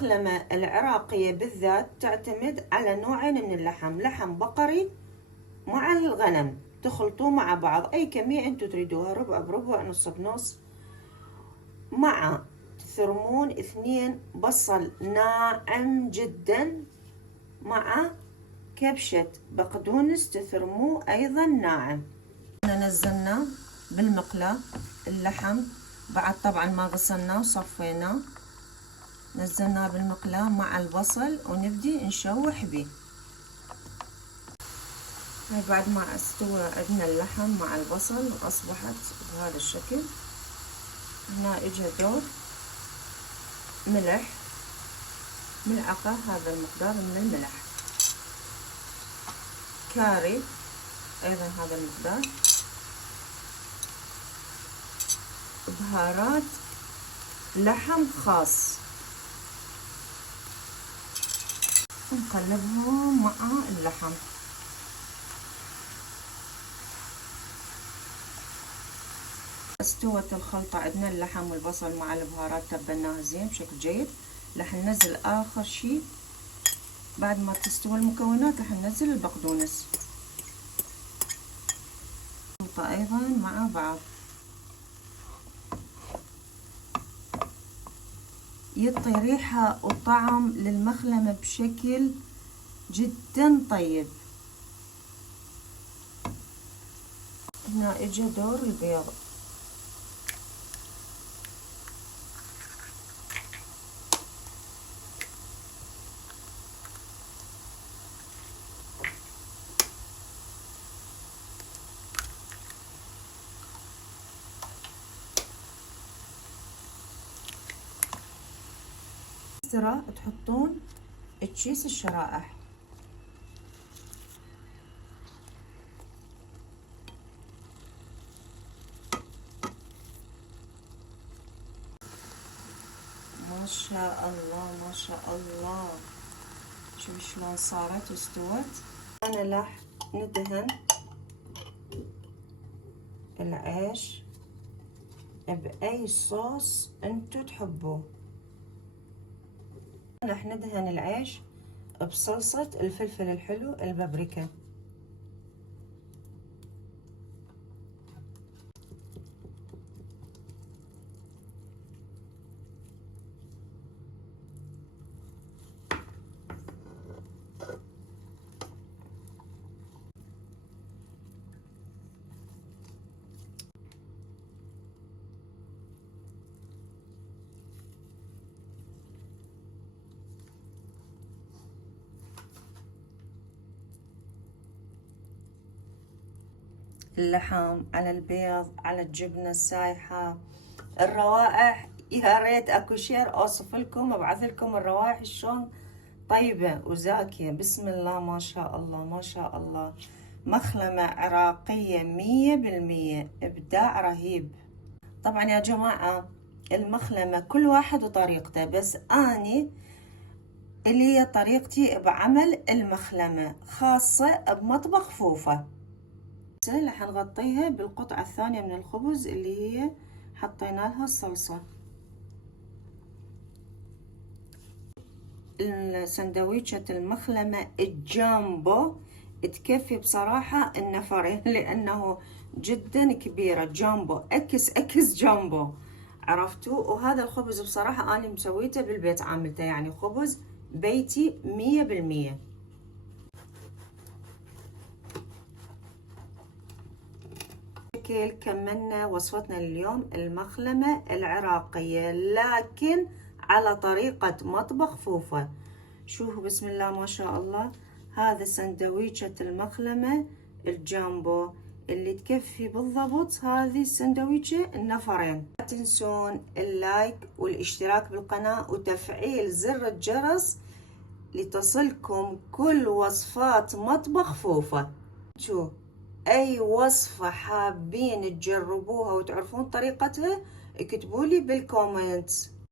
المخلمة العراقية بالذات تعتمد على نوعين من اللحم، لحم بقري مع الغنم، تخلطوه مع بعض أي كمية أنتوا تريدوها، ربع بربع، نص بنص، مع تثرمون 2 بصل ناعم جدا، مع كبشة بقدونس تثرموه أيضا ناعم. نزلنا بالمقلاة اللحم بعد طبعا ما غسلناه وصفيناه، نزلناه بالمقلاة مع البصل ونبدي نشوح به. هاي بعد ما استوى عندنا اللحم مع البصل واصبحت بهذا الشكل. هنا اجى دور ملح، ملعقة هذا المقدار من الملح، كاري ايضا هذا المقدار، بهارات لحم خاص، نقلبهم مع اللحم. استوت الخلطة عندنا، اللحم والبصل مع البهارات تبلناها زين بشكل جيد. راح ننزل اخر شي بعد ما تستوي المكونات، راح ننزل البقدونس، خلطة ايضا مع بعض. يعطي ريحة وطعم للمخلمة بشكل جدا طيب. هنا اجى دور البيض، ترى تحطون تشيس الشرائح، ما شاء الله ما شاء الله. شوف شلون صارت واستوت. انا راح ندهن العيش باي صوص انتو تحبوه. راح ندهن العيش بصلصة الفلفل الحلو البابريكا. اللحم على البيض على الجبنة السايحة، الروائح يا ريت اكو شير اوصف لكم، ابعث لكم الروائح شلون طيبة وزاكية. بسم الله ما شاء الله ما شاء الله. مخلمة عراقية 100%، ابداع رهيب. طبعا يا جماعة المخلمة كل واحد وطريقته، بس اني اللي هي طريقتي بعمل المخلمة خاصة بمطبخ فوفا. راح نغطيها بالقطعة الثانية من الخبز اللي هي حطينا لها الصلصة. السندويشة المخلمة الجامبو تكفي بصراحة النفرين، لأنه جدا كبيرة، جامبو اكس جامبو، عرفتوا؟ وهذا الخبز بصراحة أنا مسويته بالبيت، عاملته يعني خبز بيتي 100%. كملنا وصفتنا اليوم المخلمة العراقية، لكن على طريقة مطبخ فوفا. شوفوا بسم الله ما شاء الله، هذا سندويشة المخلمة الجامبو اللي تكفي بالضبط هذه السندويشة النفرين. لا تنسون اللايك والاشتراك بالقناة وتفعيل زر الجرس لتصلكم كل وصفات مطبخ فوفا. شوف اي وصفة حابين تجربوها وتعرفون طريقتها اكتبوا لي بالكومنت.